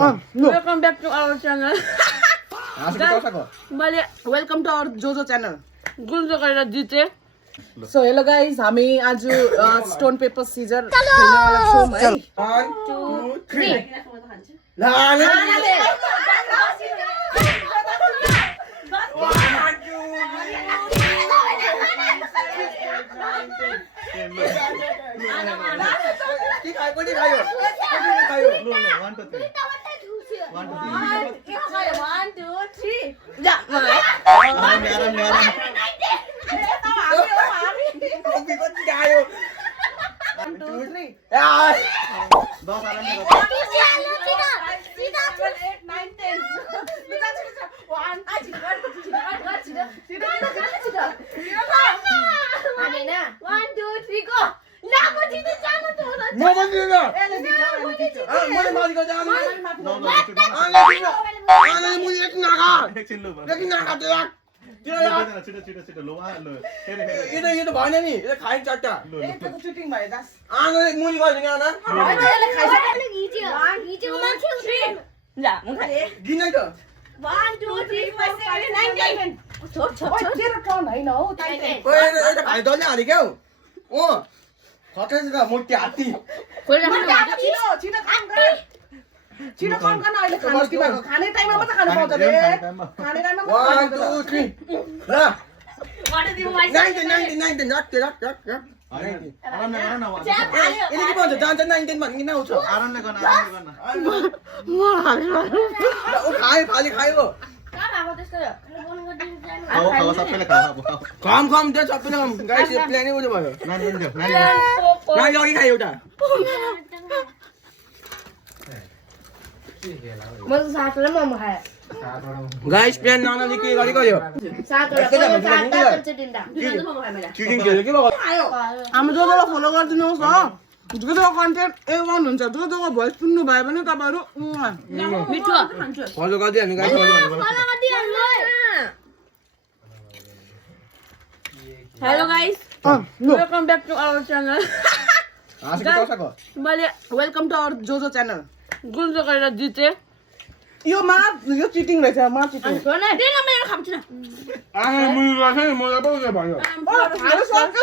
Welcome back to our channel. Welcome to our Jojo channel. गुन्जो गरेर जिते. So hello guys, हामी आज stone paper scissor खेल्ने वाला छौं है. 1 2 3. Guys, plan na ke गरेको यो. हाम्रो जोजोलाई फलो गरिदिनुहोस् हो. जोजोको कन्टेन्ट A1 हुन्छ. जोजोको भोइस सुन्नु भयो भने तपाईहरु मिठो फलो गरिदिहाल्नु guys. Hello guys. Welcome back to our channel. Welcome to our Jojo channel. गुन्जो गरेर जिते. यो चिटिङ रहेछ. चिटिङ देन मेरो खान्छु न. मुला भयो. थाहा सक्छ